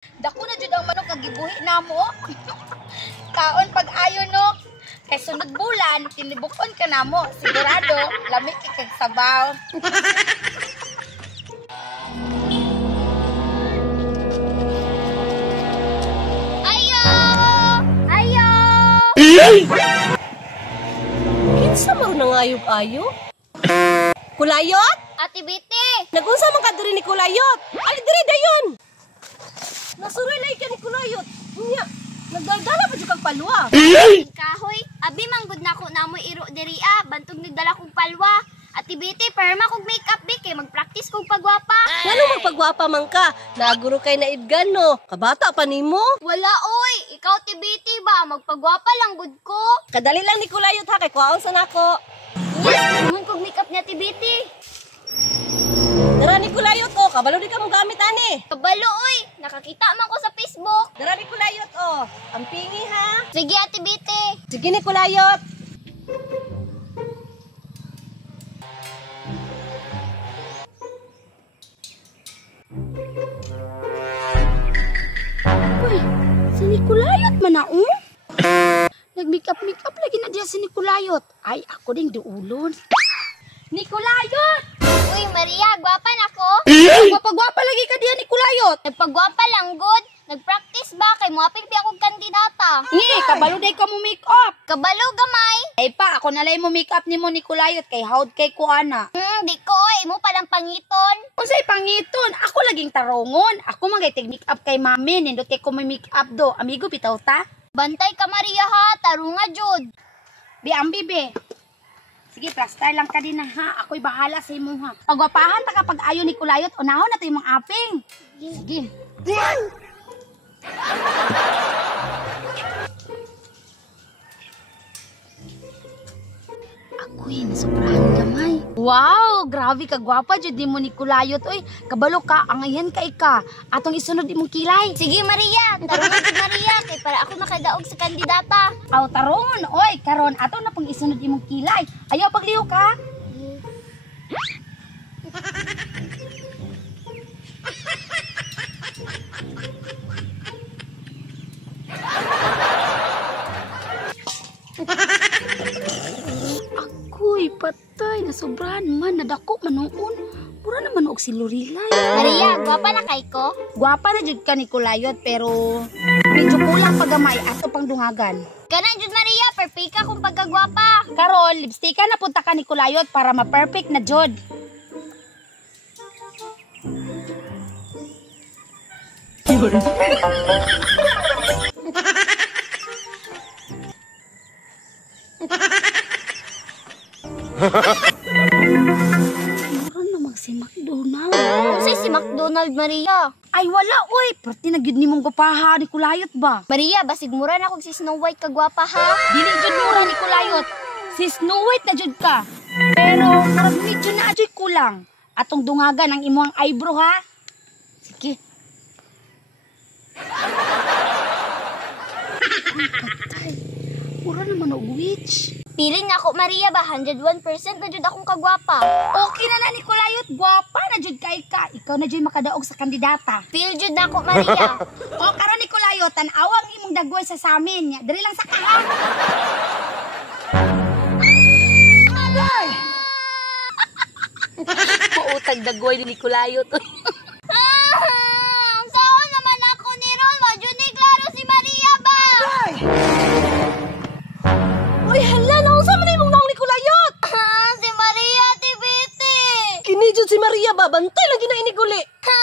Dako na jud ang manok kag gibuhi namo. Kaon pag ayo no. Kay sunod bulan tinibukon ka namo. Sigurado lami kay kag sabaw. Ayo! Ayo! Kinsa man nangayog-ayo? Kulayot? Ate Biti, Nagunsa man ka diri ni Kulayot? Ali diri dayon. Nasurilay ka ni Kulayot. Unya, nagdaldala pa jud kag palwa. kahoy, abi manggod nako namoy iro diri bantog nagdala kong palwa. Ate Biti, perma kog makeup bi kay magpractice kog pagwapa. Ngano magpagwapa man ka? Naguro kay na idgan no. Kabata pa nimo. Wala oy, ikaw Ate Biti ba magpagwapa lang gud ko. Kadali lang ni Kulayot ha kay kuhaon sa nako. Yes, naman kog makeup ni Ate Biti. Dara ni Kulayot oh, kabalo di ka mo gamit ani. Kabalo oy, nakakita man ko sa Facebook. Dara ni Kulayot oh. Ang pingi ha. Sige Ate Biti. Sige ni Kulayot. Uy, si Nicolayot man na Nag-makeup lagi na diya si Nicolayot. Ay, ako ding duulon. Nicolayot! Uy, Maria, gwapa na ko. Gwapa lagi ka diyan ni Kulayot. Nagpagwapa lang, good. Nag-practice ba? Kay muaping pi akong kandidata. Ni, kabalo day ka mo make-up. Kabalo, gamay. Ay pa, ako nalay mo make-up ni mo ni Kulayot kay hawd kay kuana. Di ko, imo palang pangiton. Unsay pangiton? Ako laging tarongon. Ako magay make-up kay mami, nindot kay ko may make-up do. Amigo bitaw ta. Bantay ka, Maria, ha. Tarunga, Jud. Bi ambi be. Sige, plaster lang ka din na ha. Ako'y bahala sa imo ha. Pagwapahan ta kapag ayo ni Kulayot, unahon na to imong aping. Sige. Ako'y nasubrahan gamay. Wow, grabe ka gwapa jud mo ni Kulayot. Oy, kabalo ka, angayan ka ika. Atong isunod imong kilay. Sige, Maria. Tarunga, Jud, Maria. Kay para ako makadaog sa kandidata. Aw taron, oy, karon ato na pang isunod imong kilay. Ayaw pagliw ka. Ako'y patay, nasobrahan man, nadako man noon. Mura naman og si Lorilay. Maria, gwapa na kay ko. Gwapa na jud ka ni Kulayot, pero medyo kulang pagamay ato pang dungagan. Kanan, Jud, Maria. Perfect ka kung pagkagwapa. Karon, lipstickan na punta ka ni Kulayot para ma-perfect na jud. Mura namang si McDonald. Unsay si McDonald, Maria? Ay wala oy, perti na gyud nimong gupaha ni Kulayot ba? Maria, basig mura na kung si Snow White kagwapa, ha? Dili jud mura ni Kulayot. Si Snow White na jud ka. Pero murag medyo na jud kulang. Atong dungagan ang imong eyebrow ha. Sige. Patay. Mura naman og witch. Piling na ako, Maria ba? 101% na jud akong kagwapa. Okay na ni Kulayot, gwapa na jud kay ka. Ikaw na jud makadaog sa kandidata. Feel jud na ako, Maria. O karon ni Kulayot, tan-awang imong dagway sa samin. Diri lang sa kaha. Pautag dagway ni Kulayot. Saan naman ako ni Ron? Wajud ni klaro si Maria ba? Uy, hala, nausa man imong naong ni Kulayot. Si Maria, Tibiti. Kini jud si Maria ba, bantay lagi na iniguli. Ha,